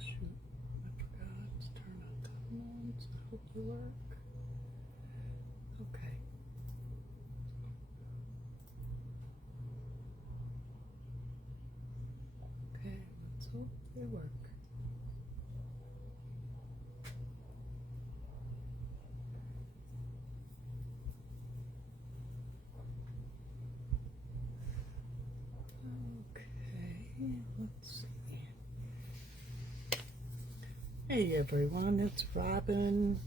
shoot, I forgot to turn on comments. I hope they work. Okay. Okay, let's hope they work. Let's see. Hey everyone, it's Robin.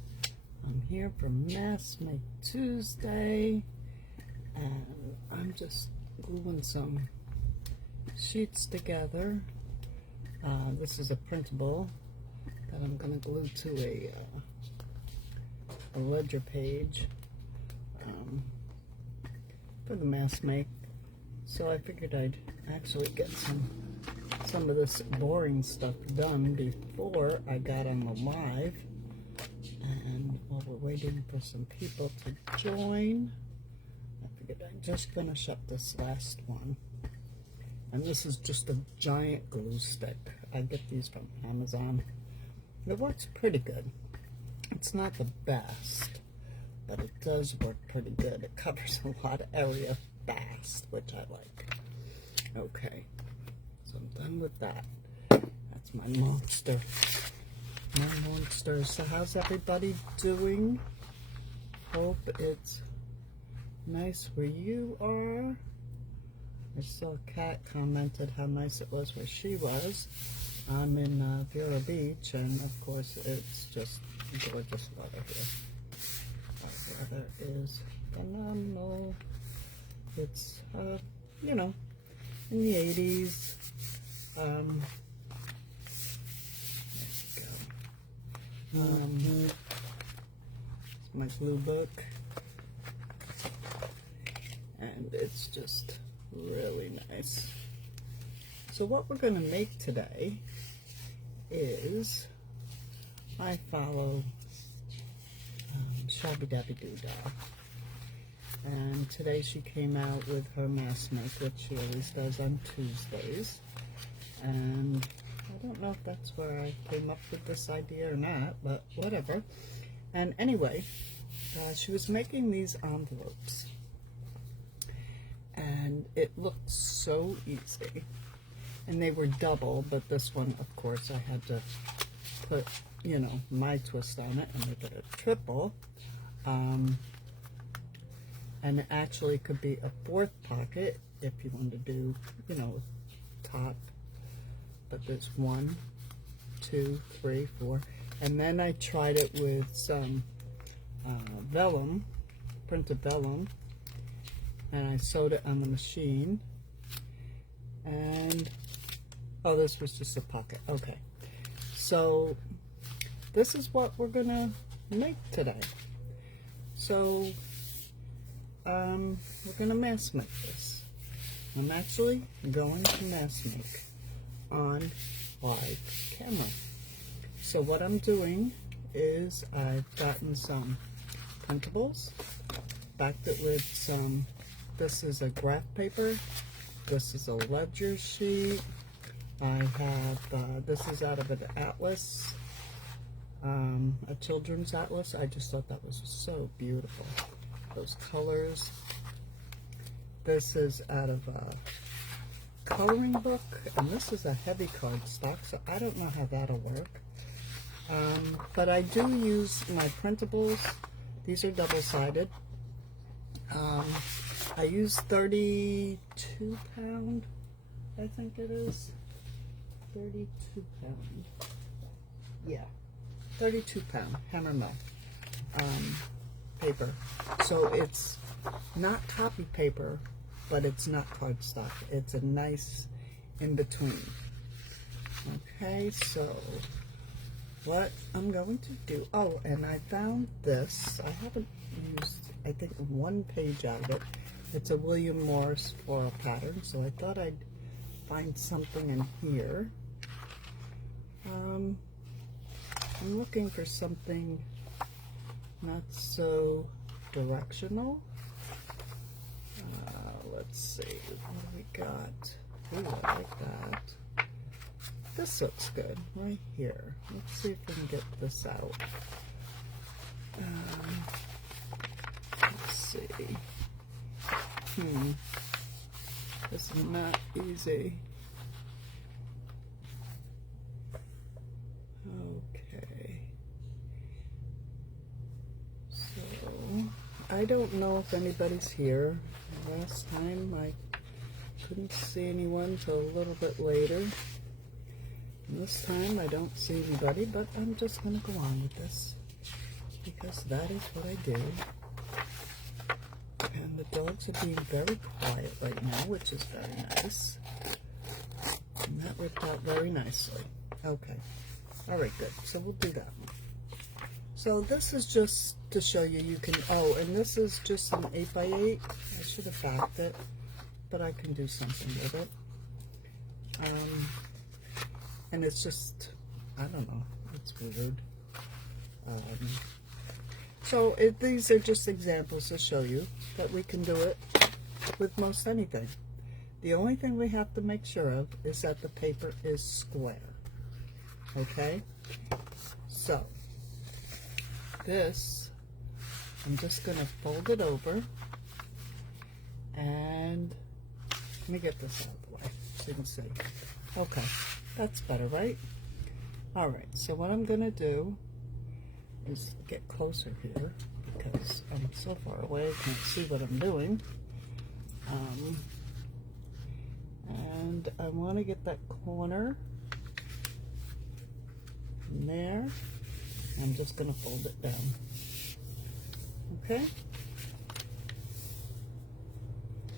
I'm here for Mass Make Tuesday, and I'm just gluing some sheets together. This is a printable that I'm going to glue to a ledger page for the Mass Make. So I figured I'd actually get some of this boring stuff done before I got on the live. And while we're waiting for some people to join, I figured I'd just finish up this last one. And this is just a giant glue stick. I get these from Amazon. It works pretty good. It's not the best, but it does work pretty good. It covers a lot of area fast, which I like. Okay, so I'm done with that. That's my monster. My monster. So how's everybody doing? Hope it's nice where you are. I saw Kat commented how nice it was where she was. I'm in Vero Beach, and of course it's just gorgeous weather here. Our weather is phenomenal. It's, you know, in the 80s. There we go. It's my glue book. And it's just really nice. So what we're going to make today is, I follow Shabby Dabby Doodah. And today she came out with her Mass Make, which she always does on Tuesdays. And I don't know if that's where I came up with this idea or not, but whatever. And anyway, she was making these envelopes. And it looked so easy. And they were double, but this one, of course, I had to put, you know, my twist on it and make it a triple. And it actually could be a fourth pocket if you want to do, you know, top. But there's 1, 2, 3, 4. And then I tried it with some vellum, printed vellum. And I sewed it on the machine. And, oh, this was just a pocket. Okay. So, this is what we're going to make today. So, we're going to mass make this. I'm actually going to mass make on live camera. So what I'm doing is I've gotten some printables, backed it with some, this is a graph paper, this is a ledger sheet, I have, this is out of an atlas, a children's atlas. I just thought that was so beautiful. Those colors. This is out of a coloring book, and this is a heavy cardstock, so I don't know how that'll work. But I do use my printables. These are double-sided. I use 32 pound, I think it is. 32 pound. Yeah, 32 pound hammer mill paper. So it's not copy paper, but it's not cardstock. It's a nice in between. Okay, so what I'm going to do, oh, and I found this. I haven't used, I think, one page out of it. It's a William Morris floral pattern, so I thought I'd find something in here. I'm looking for something not so directional. Let's see, what do we got? Ooh, I like that. This looks good right here. Let's see if we can get this out. Let's see. This is not easy. Okay. So, I don't know if anybody's here. Last time I couldn't see anyone till a little bit later. And this time I don't see anybody, but I'm just going to go on with this because that is what I do. And the dogs are being very quiet right now, which is very nice. And that worked out very nicely. Okay. All right, good. So we'll do that one. So this is just to show you can, oh, and this is just an 8x8. I should have backed it, but I can do something with it. And it's just, I don't know, it's weird. So these are just examples to show you that we can do it with most anything. The only thing we have to make sure of is that the paper is square. Okay? So, this, I'm just going to fold it over, and let me get this out of the way so you can see. Okay, that's better, right? Alright, so what I'm going to do is get closer here because I'm so far away I can't see what I'm doing. And I want to get that corner in there. I'm just going to fold it down. Okay?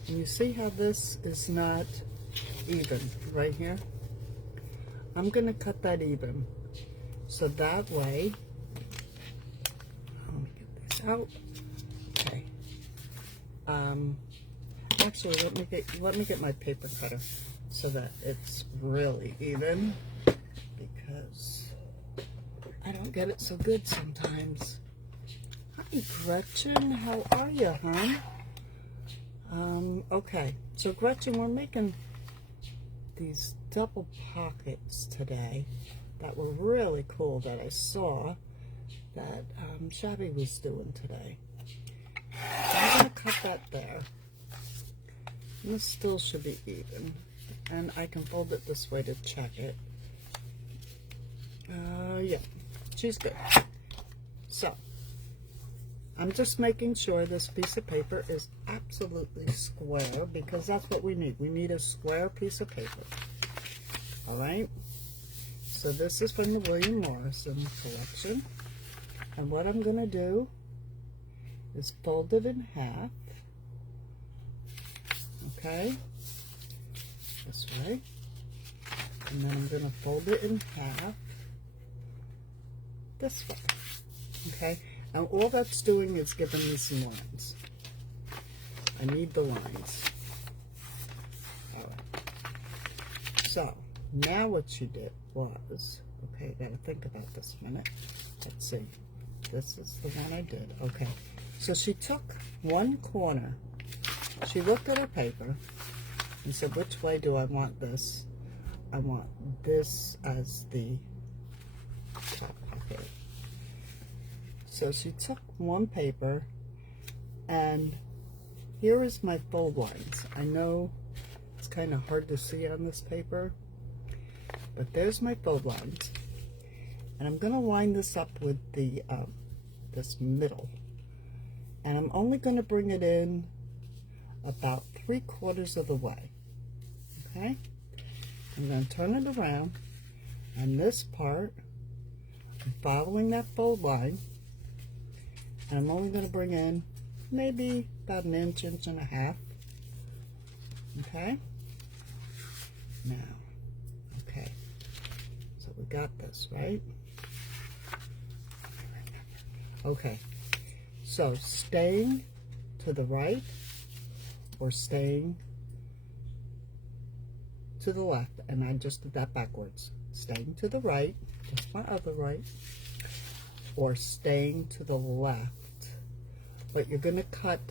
And you see how this is not even right here? I'm going to cut that even. So that way, let me get this out. Okay. Actually, let me get my paper cutter so that it's really even, because I don't get it so good sometimes. Hi, Gretchen. How are you, hon? Okay. So, Gretchen, we're making these double pockets today that were really cool that I saw that Shabby was doing today. So I'm going to cut that there. And this still should be even. And I can fold it this way to check it. Yeah, she's good. So, I'm just making sure this piece of paper is absolutely square because that's what we need. We need a square piece of paper. Alright? So this is from the William Morrison collection. And what I'm going to do is fold it in half. Okay? This way. And then I'm going to fold it in half this way. Okay? And all that's doing is giving me some lines. I need the lines. Alright. So, now what she did was, okay, I gotta think about this a minute. Let's see. This is the one I did. Okay. So she took one corner. She looked at her paper and said, which way do I want this? I want this as the top pocket. So she took one paper, and here is my fold lines. I know it's kind of hard to see on this paper, but there's my fold lines. And I'm going to line this up with the this middle. And I'm only going to bring it in about 3/4 of the way. Okay? I'm going to turn it around, and this part, I'm following that fold line, and I'm only going to bring in maybe about an inch, inch and a half. Okay? Now, okay. So we got this, right? Okay. So staying to the right or staying to the left, and I just did that backwards. Staying to the right, just my other right, or staying to the left. But you're going to cut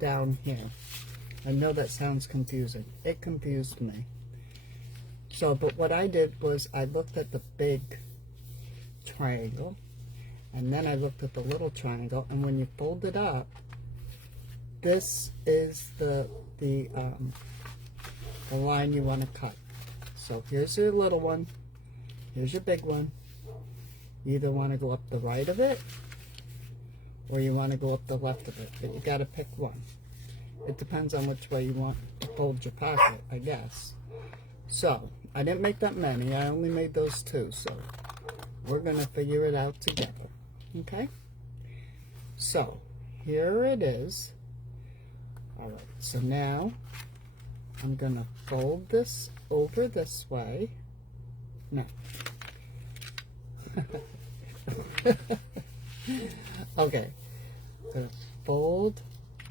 down here. I know that sounds confusing. It confused me. So, but what I did was I looked at the big triangle, and then I looked at the little triangle, and when you fold it up, this is the line you want to cut. So here's your little one, here's your big one. You either want to go up the right of it, or you want to go up the left of it, but you got to pick one. It depends on which way you want to fold your pocket, I guess. So, I didn't make that many, I only made those 2, so we're going to figure it out together, okay? So, here it is. Alright, so now I'm going to fold this over this way. No. Okay, I'm going to fold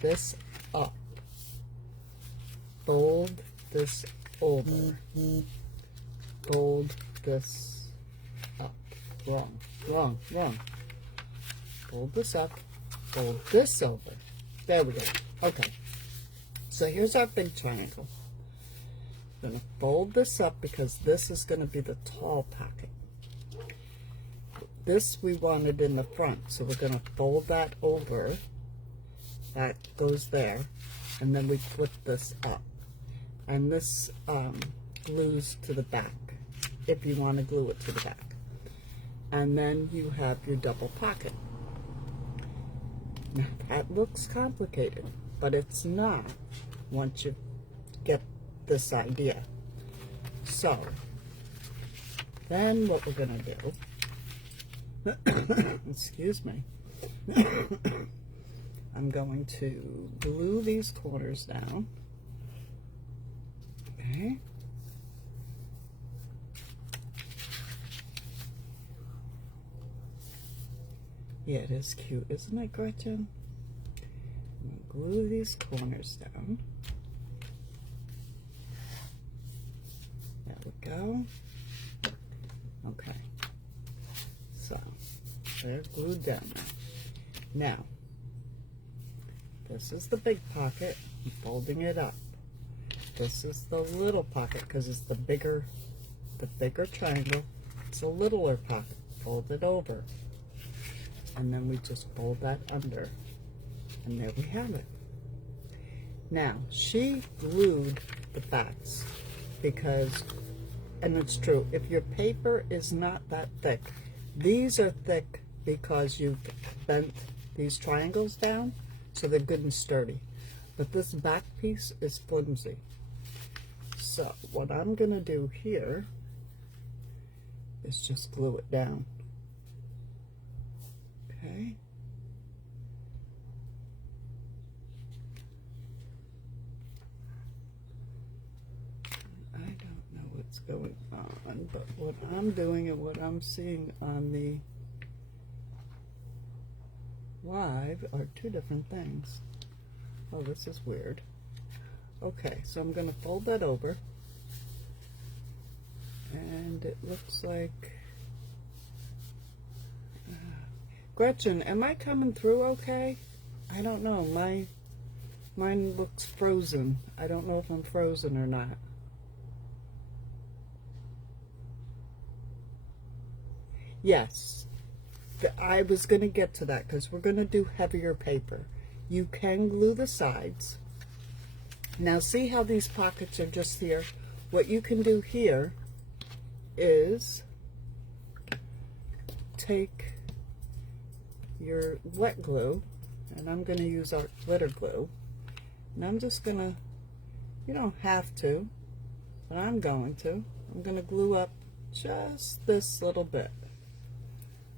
this up, fold this over, fold this up, wrong, fold this up, fold this over. There we go. Okay, so here's our big triangle. I'm going to fold this up because this is going to be the tall pocket. This we wanted in the front, so we're going to fold that over. That goes there, and then we flip this up. And this glues to the back, if you want to glue it to the back. And then you have your double pocket. Now that looks complicated, but it's not once you get this idea. So, then what we're going to do, excuse me, I'm going to glue these corners down. Okay. Yeah, it is cute, isn't it, Gretchen? I'm going to glue these corners down. There we go. Okay. So, they're glued down now. Now, this is the big pocket. I'm folding it up. This is the little pocket because it's the bigger triangle. It's a littler pocket. Fold it over. And then we just fold that under. And there we have it. Now, she glued the backs because, and it's true, if your paper is not that thick, these are thick because you've bent these triangles down, so they're good and sturdy. But this back piece is flimsy. So what I'm going to do here is just glue it down. Okay. I don't know what's going on, but what I'm doing and what I'm seeing on the live are 2 different things. Oh, this is weird. Okay, so I'm going to fold that over, and it looks like Gretchen, am I coming through okay? I don't know, mine looks frozen. I don't know if I'm frozen or not. Yes, I was going to get to that because we're going to do heavier paper. You can glue the sides. Now see how these pockets are just here? What you can do here is take your wet glue, and I'm going to use our glitter glue, and I'm just going to, you don't have to, but I'm going to glue up just this little bit.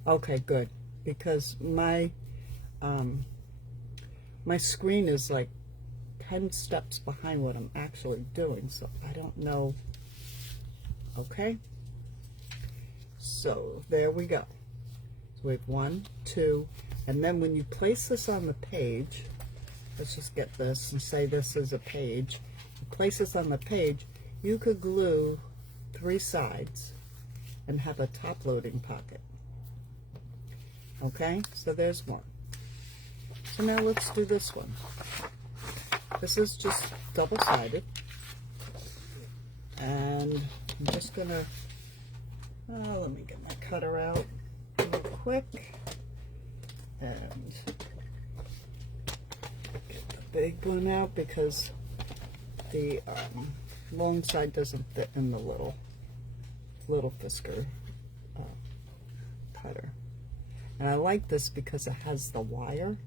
Okay, good, because my my screen is like 10 steps behind what I'm actually doing, so I don't know. Okay, so there we go. So we have 1, 2, and then when you place this on the page, let's just get this and say this is a page. You place this on the page, you could glue 3 sides and have a top loading pocket. Okay, so there's one. So now let's do this one. This is just double-sided, and I'm just gonna, let me get my cutter out real quick and get the big one out because the long side doesn't fit in the little Fisker cutter. And I like this because it has the wire.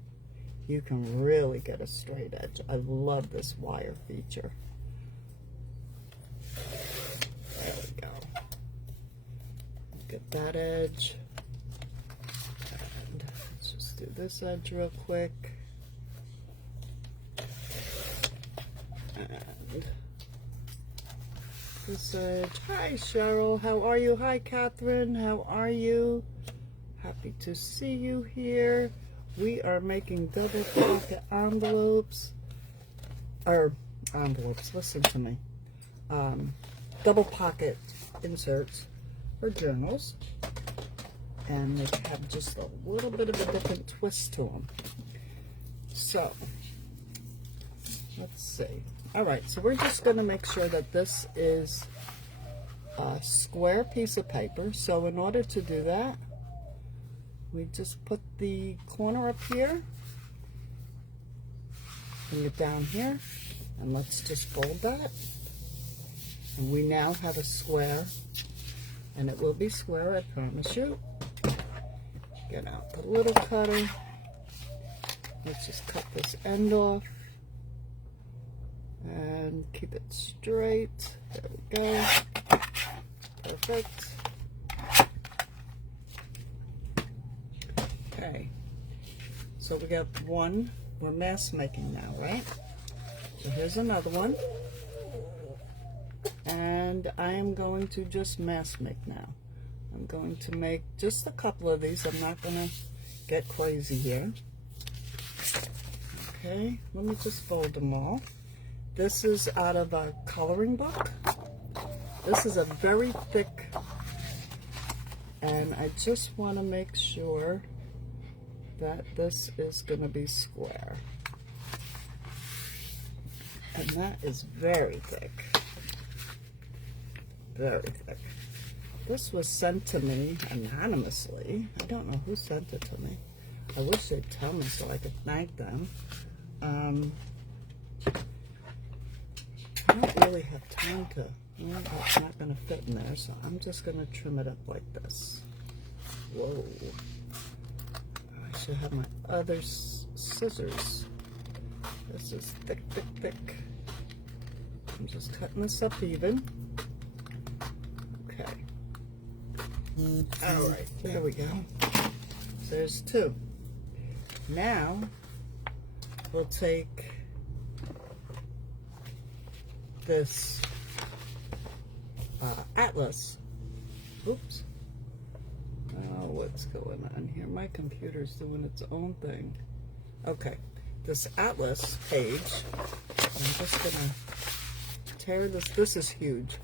You can really get a straight edge. I love this wire feature. There we go. Get that edge. And let's just do this edge real quick. And this edge. Hi Cheryl, how are you? Hi Catherine, how are you? Happy to see you here. We are making double pocket envelopes, or envelopes, listen to me. Double pocket inserts for journals. And they have just a little bit of a different twist to them. So, let's see. Alright, so we're just going to make sure that this is a square piece of paper. So in order to do that, we just put the corner up here, bring it down here, and let's just fold that. And we now have a square, and it will be square, I promise you. Get out the little cutter. Let's just cut this end off and keep it straight. There we go. Perfect. Okay, so we got one. We're mass making now, right? So here's another one. And I am going to just mass make now. I'm going to make just a couple of these. I'm not going to get crazy here. Okay, let me just fold them all. This is out of a coloring book. This is a very thick, and I just want to make sure that this is going to be square. And that is very thick. Very thick. This was sent to me anonymously. I don't know who sent it to me. I wish they'd tell me so I could thank them. I don't really have time to, well, it's not going to fit in there, so I'm just going to trim it up like this. Whoa. I should have my other scissors. This is thick, thick, thick. I'm just cutting this up even. Okay. Alright, there we go. So there's two. Now, we'll take this atlas. Oops. Oh, what's going on here? My computer's doing its own thing. Okay, this atlas page, I'm just gonna tear this. This is huge.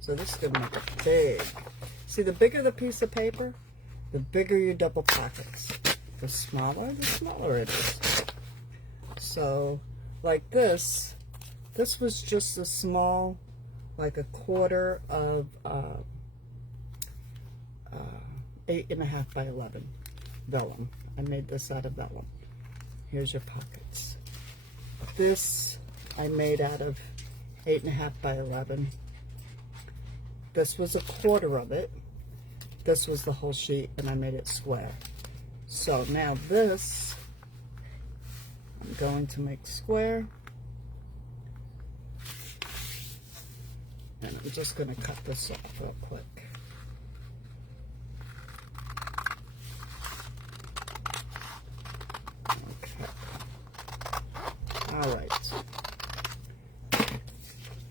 So this is gonna make it big. See, the bigger the piece of paper, the bigger your double pockets. The smaller it is. So, like this was just a small, like a quarter of 8.5 by 11 vellum. I made this out of vellum. Here's your pockets. This I made out of 8.5 by 11. This was a quarter of it. This was the whole sheet, and I made it square. So now this, I'm going to make square. And I'm just going to cut this off real quick. Okay. All right.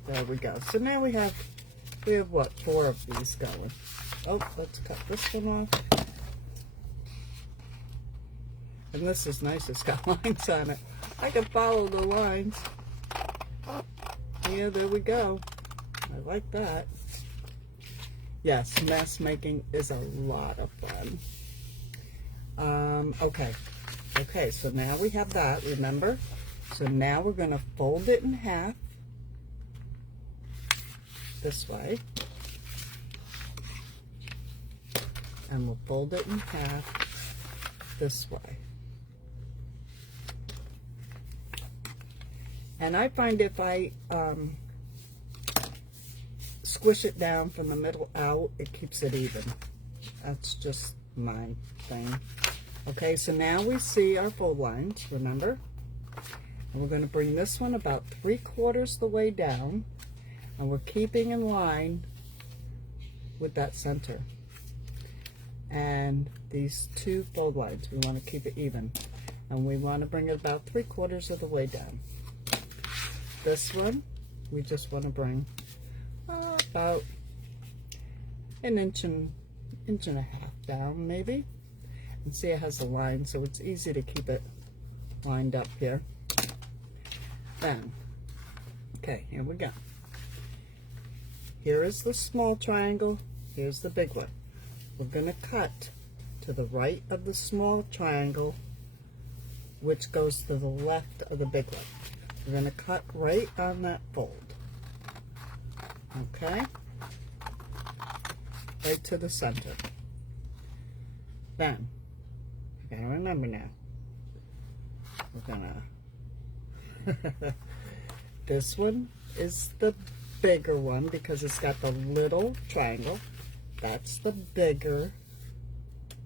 There we go. So now we have what, 4 of these going. Oh, let's cut this one off. And this is nice, it's got lines on it. I can follow the lines. Yeah, there we go. I like that. Yes, mass making is a lot of fun. Okay, so now we have that, remember? So now we're going to fold it in half this way. and we'll fold it in half this way. And I find if I squish it down from the middle out, it keeps it even. That's just my thing. Okay, so now we see our fold lines, remember? And we're going to bring this one about 3/4 the way down, and we're keeping in line with that center. And these two fold lines, we want to keep it even. And we want to bring it about 3/4 of the way down. This one, we just want to bring about an inch and a half down, maybe. And see, it has a line, so it's easy to keep it lined up here. Then, okay, here we go. Here is the small triangle, here's the big one. We're going to cut to the right of the small triangle, which goes to the left of the big one. We're going to cut right on that fold. Okay? Right to the center. Then, you gotta remember now, we're gonna, this one is the bigger one because it's got the little triangle. That's the bigger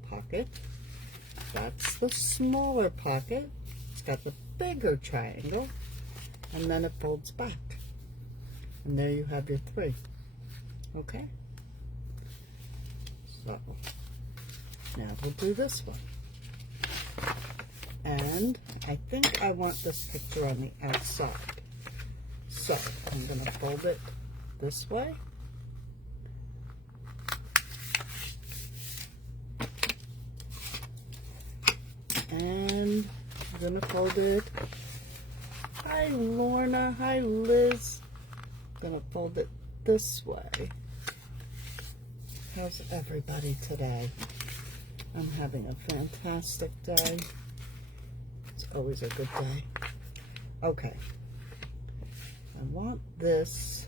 pocket. That's the smaller pocket. It's got the bigger triangle. And then it folds back. And there you have your 3. Okay? So, now we'll do this one. And I think I want this picture on the outside. So, I'm going to fold it this way. And I'm going to fold it. Hi Lorna, hi Liz. I'm going to fold it this way. How's everybody today? I'm having a fantastic day. It's always a good day. Okay. I want this.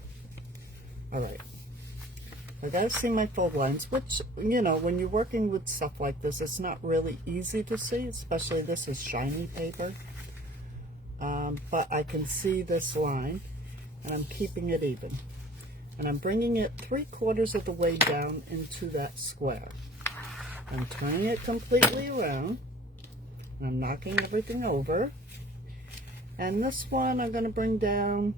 Alright. I gotta see my fold lines, which, you know, when you're working with stuff like this, it's not really easy to see, especially this is shiny paper. But I can see this line, and I'm keeping it even. And I'm bringing it 3/4 of the way down into that square. I'm turning it completely around. And I'm knocking everything over. And this one I'm going to bring down,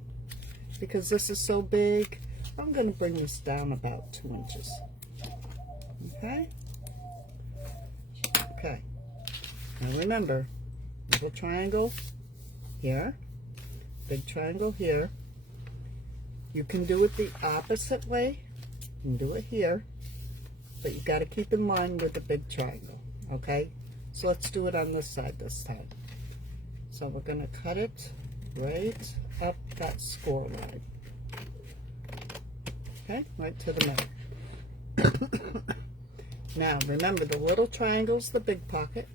because this is so big, I'm going to bring this down about 2 inches. Okay? Okay. Now remember, little triangle here, big triangle here. You can do it the opposite way. You can do it here, but you got to keep in line with the big triangle. Okay? So let's do it on this side this time. So we're going to cut it right up that score line. Okay, right to the middle. Now, remember, the little triangle's the big pocket.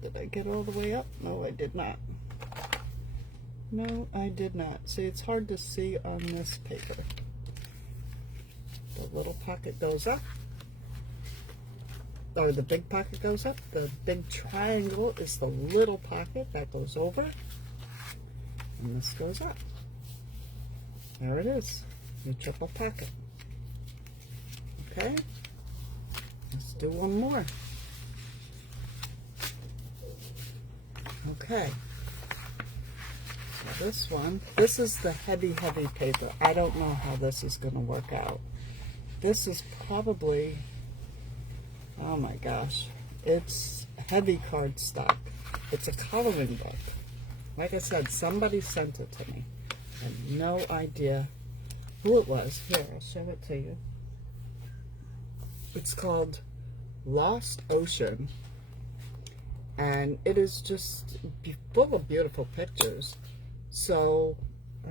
Did I get all the way up? No, I did not. No, I did not. See, it's hard to see on this paper. The little pocket goes up. Or the big pocket goes up. The big triangle is the little pocket that goes over. And this goes up. There it is. Your triple pocket. Okay? Let's do one more. Okay. So this one, this is the heavy, heavy paper. I don't know how this is going to work out. This is probably, oh my gosh, it's heavy cardstock. It's a coloring book. Like I said, somebody sent it to me. I have no idea who it was. Here, I'll show it to you. It's called Lost Ocean. And it is just full of beautiful pictures. So,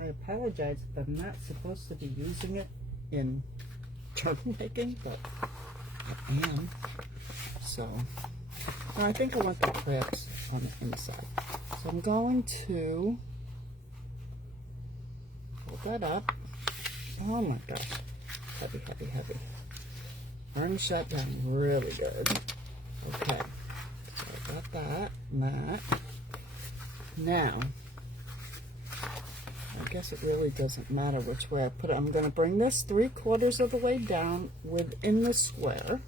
I apologize if I'm not supposed to be using it in journal making, but I am. So, I think I want the clips on the inside. So I'm going to pull that up. Oh my gosh. Heavy, heavy, heavy. Burnish that down really good. Okay, so I got that and that. Now, I guess it really doesn't matter which way I put it. I'm going to bring this 3/4 of the way down within the square.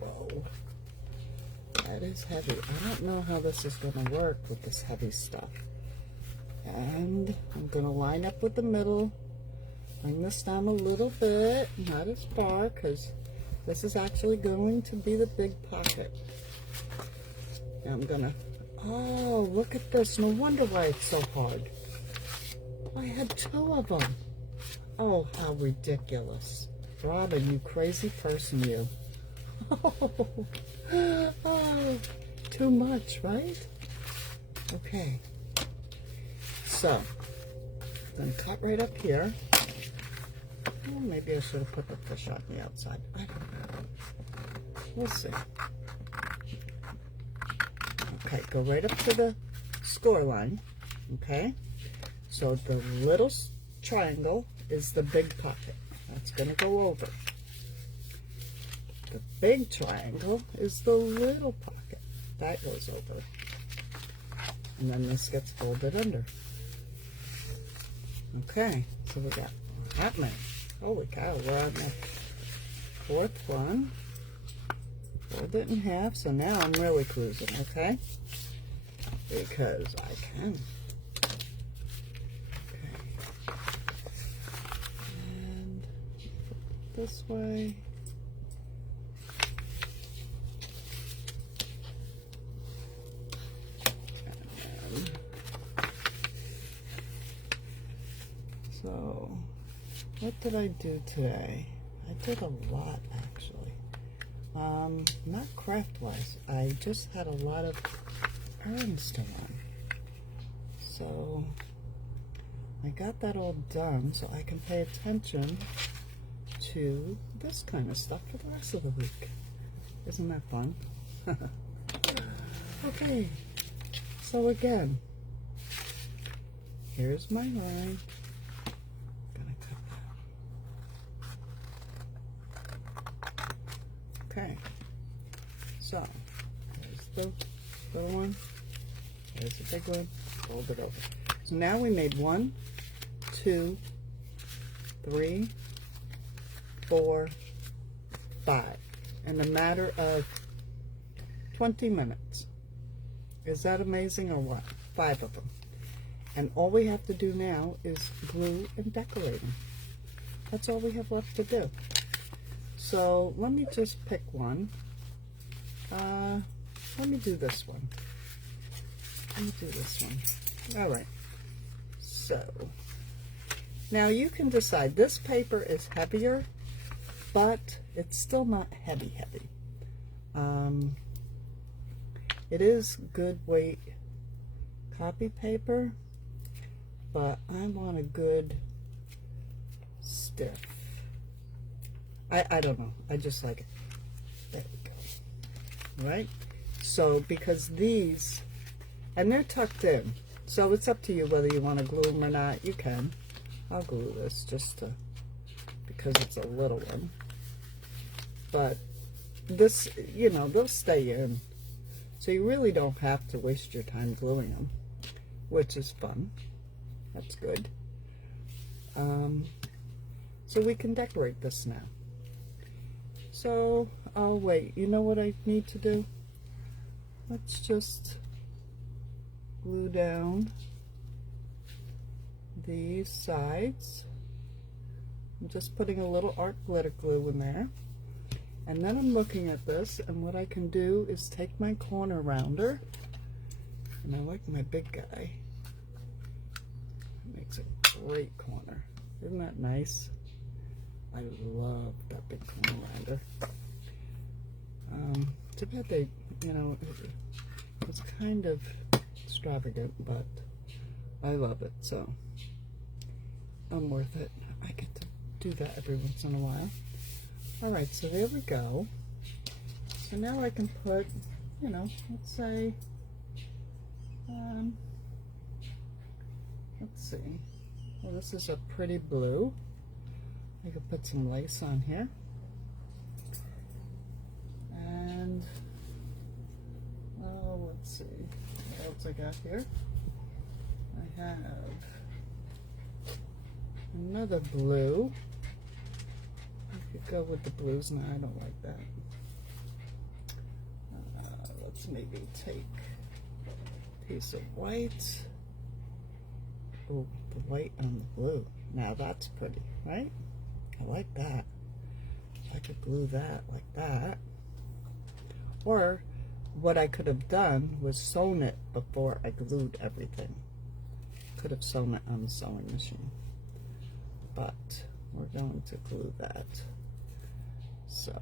Whoa, that is heavy. I don't know how this is going to work with this heavy stuff. And I'm going to line up with the middle. Bring this down a little bit, not as far, because this is actually going to be the big pocket. Now I'm gonna, oh, look at this. No wonder why it's so hard. I had 2 of them. Oh, how ridiculous. Robin, you crazy person, you. Oh, too much, right? Okay. So, I'm gonna cut right up here. Well, maybe I should have put the fish on the outside. I don't know. We'll see. Okay, go right up to the score line. Okay, so the little triangle is the big pocket. That's going to go over. The big triangle is the little pocket. That goes over. And then this gets folded under. Okay, so we got that many. Holy cow, we're on the 4th one. Fold it in half, so now I'm really cruising, okay? Because I can. Okay. And this way. And so, what did I do today? I did a lot, actually. Not craft-wise. I just had a lot of errands to run. So, I got that all done so I can pay attention to this kind of stuff for the rest of the week. Isn't that fun? Okay. So again, here's my line. Okay, so there's the little one, there's the big one, fold it over. So now we made 1, 2, 3, 4, 5 in a matter of 20 minutes. Is that amazing or what? 5 of them. And all we have to do now is glue and decorate them. That's all we have left to do. So let me just pick one. Let me do this one. All right. So now you can decide. This paper is heavier, but it's still not heavy. It is good weight copy paper, but I want a good stiff. I don't know. I just like it. There we go. Right? So, because these, and they're tucked in, so it's up to you whether you want to glue them or not. You can. I'll glue this just to, because it's a little one. But this, you know, they'll stay in. So you really don't have to waste your time gluing them, which is fun. That's good. So we can decorate this now. So, oh wait, you know what I need to do? Let's just glue down these sides. I'm just putting a little art glitter glue in there. And then I'm looking at this, and what I can do is take my corner rounder, and I like my big guy. It makes a great corner. Isn't that nice? I love that big corner rounder. Too bad they, you know, it's kind of extravagant, but I love it, so I'm worth it. I get to do that every once in a while. Alright, so there we go. So now I can put, you know, let's say, let's see. Well, this is a pretty blue. I could put some lace on here. else I got here? I have another blue. I could go with the blues. No, I don't like that. Let's maybe take a piece of white. Oh, the white and the blue. Now that's pretty, right? I like that. I could glue that like that. Or what I could have done was sewn it before I glued everything. Could have sewn it on the sewing machine. But we're going to glue that. So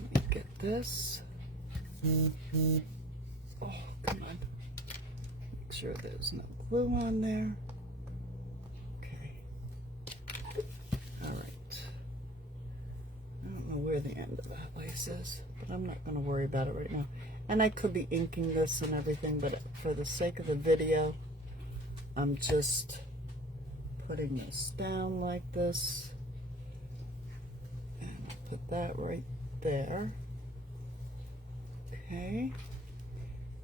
let me get this. Oh, come on. Make sure there's no glue on there. Okay. All right. I don't know where the end of that lace is, but I'm not going to worry about it right now. And I could be inking this and everything, but for the sake of the video, I'm just putting this down like this. And I'll put that right there. Okay.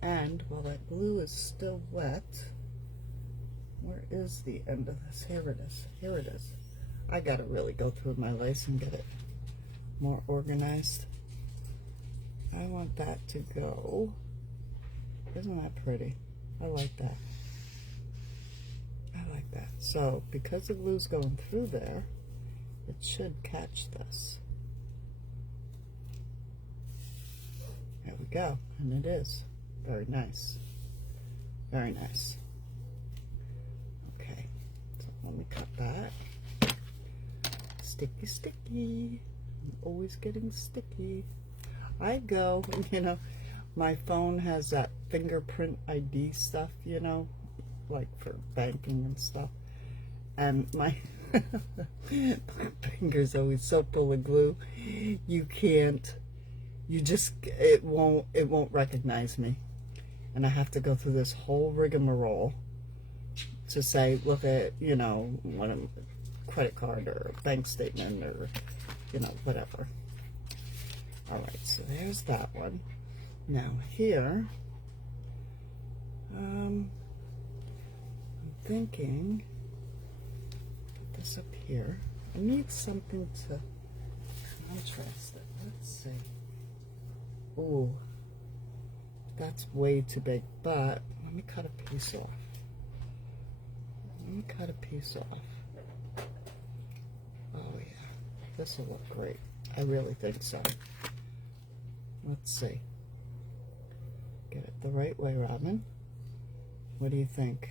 And while that glue is still wet, where is the end of this? Here it is. Here it is. I gotta really go through my lace and get it more organized. I want that to go. Isn't that pretty? I like that. I like that. So because the glue's going through there, it should catch this. There we go. And it is. Very nice. Very nice. Okay. So let me cut that. Sticky, sticky. I'm always getting sticky. I go, you know, my phone has that fingerprint ID stuff, you know, like for banking and stuff. And my, my finger's always so full of glue. You can't, you just, it won't recognize me. And I have to go through this whole rigmarole to say, look at, you know, what a credit card or a bank statement or, you know, whatever. All right, so there's that one. Now here, I'm thinking, put this up here. I need something to contrast it. Let's see. Ooh, that's way too big, but let me cut a piece off. Let me cut a piece off. Oh yeah, this will look great. I really think so. Let's see. Get it the right way, Robin. What do you think?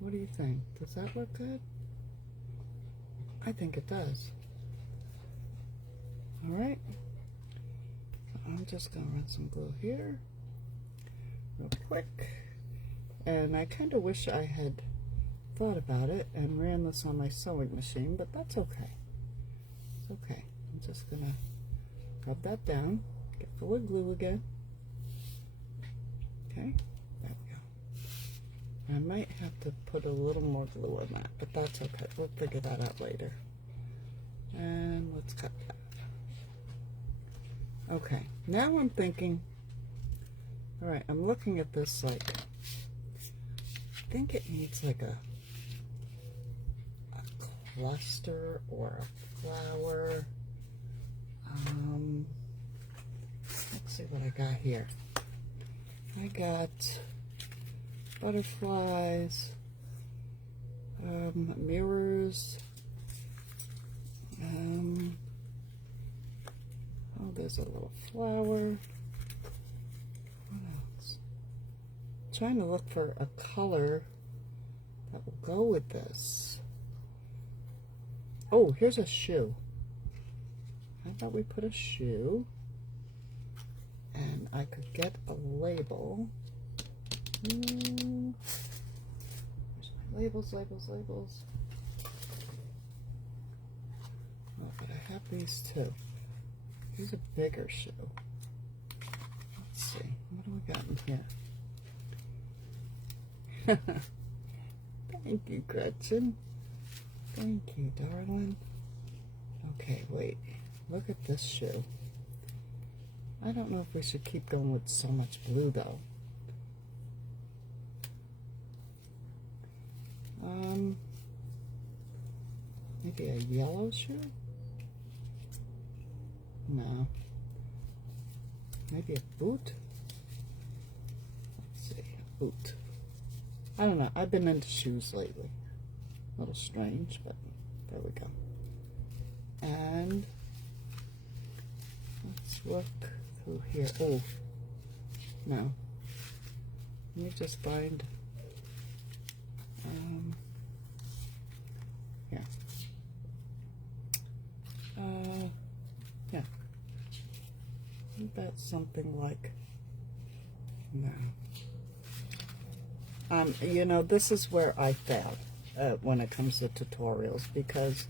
What do you think? Does that look good? I think it does. All right. So I'm just going to run some glue here real quick. And I kind of wish I had thought about it and ran this on my sewing machine, but that's okay. It's okay. I'm just going to rub that down, get full of glue again. Okay, there we go. I might have to put a little more glue on that, but that's okay. We'll figure that out later. And let's cut that. Okay, now I'm thinking, all right, I'm looking at this like, I think it needs like a cluster or a flower. Let's see what I got here. I got butterflies, mirrors, oh, there's a little flower. What else? I'm trying to look for a color that will go with this. Oh, here's a shoe. How about we put a shoe? And I could get a label. Where's my labels, labels, labels? Oh, but I have these too. Here's a bigger shoe. Let's see. What do we got in here? Thank you, Gretchen. Thank you, darling. Okay, wait. Look at this shoe. I don't know if we should keep going with so much blue though. Maybe a yellow shoe? No. Maybe a boot? Let's see, a boot. I don't know. I've been into shoes lately. A little strange, but there we go. And let's look through here. Oh, no. Let me just find, yeah. Yeah. Isn't that something like, no. You know, this is where I fail when it comes to tutorials, because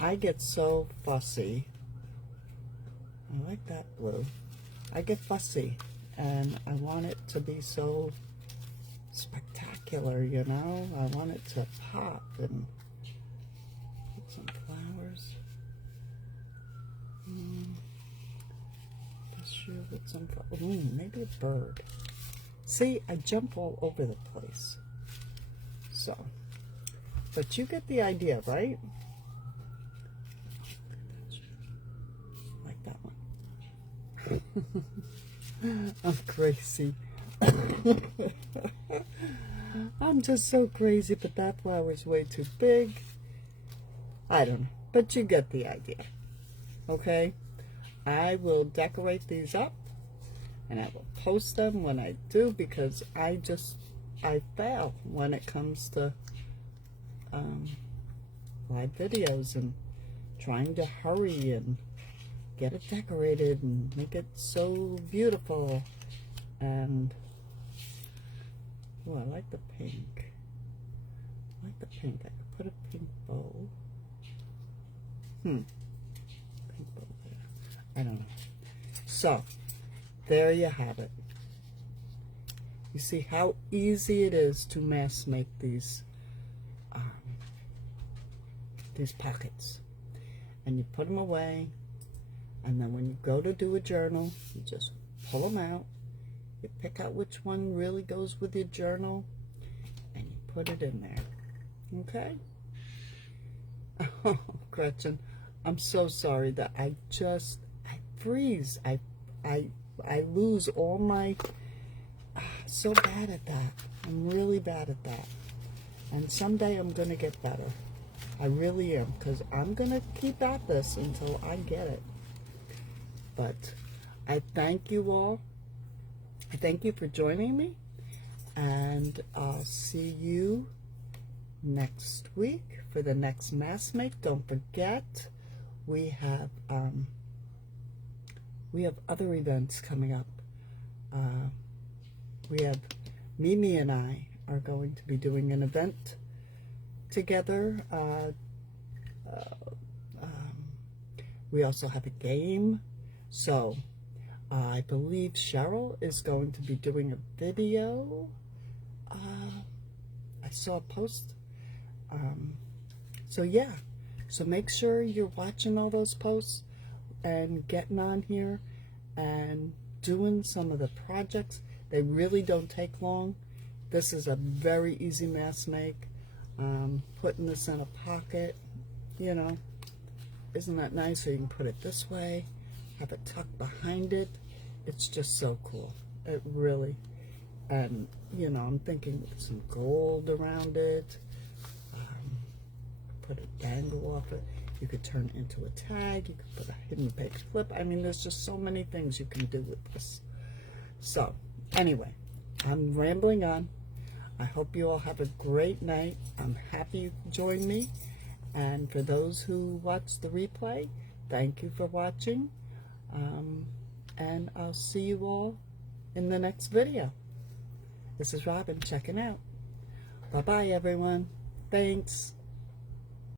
I get so fussy. I like that blue. I get fussy, and I want it to be so spectacular, you know? I want it to pop and put some flowers. This shoe with some, maybe a bird. See, I jump all over the place. So, but you get the idea, right? Like that one. I'm crazy. I'm just so crazy, but that flower's way too big. I don't know, but you get the idea. Okay? I will decorate these up, and I will post them when I do, because I fail when it comes to live videos and trying to hurry and get it decorated and make it so beautiful. And oh, I like the pink. I like the pink. I could put a pink bow. Pink bow there. I don't know. So there you have it. You see how easy it is to mass make these pockets, and you put them away, and then when you go to do a journal, you just pull them out, you pick out which one really goes with your journal, and you put it in there. Okay? Oh, Gretchen, I'm so sorry that I freeze. I lose all my, so bad at that. I'm really bad at that. And someday I'm going to get better. I really am, because I'm going to keep at this until I get it. But I thank you all. I thank you for joining me. And I'll see you next week for the next mass make. Don't forget, we have other events coming up. We have Mimi and I are going to be doing an event together. We also have a game. So I believe Cheryl is going to be doing a video. I saw a post. So yeah, so make sure you're watching all those posts and getting on here and doing some of the projects. They really don't take long. This is a very easy mass make. Putting this in a pocket, you know, isn't that nice? So you can put it this way, have it tucked behind it. It's just so cool. It really, and you know, I'm thinking with some gold around it. Put a dangle off it. You could turn it into a tag. You could put a hidden page flip. I mean, there's just so many things you can do with this. So anyway, I'm rambling on. I hope you all have a great night. I'm happy you joined me. And for those who watch the replay, thank you for watching. And I'll see you all in the next video. This is Robin checking out. Bye-bye, everyone. Thanks.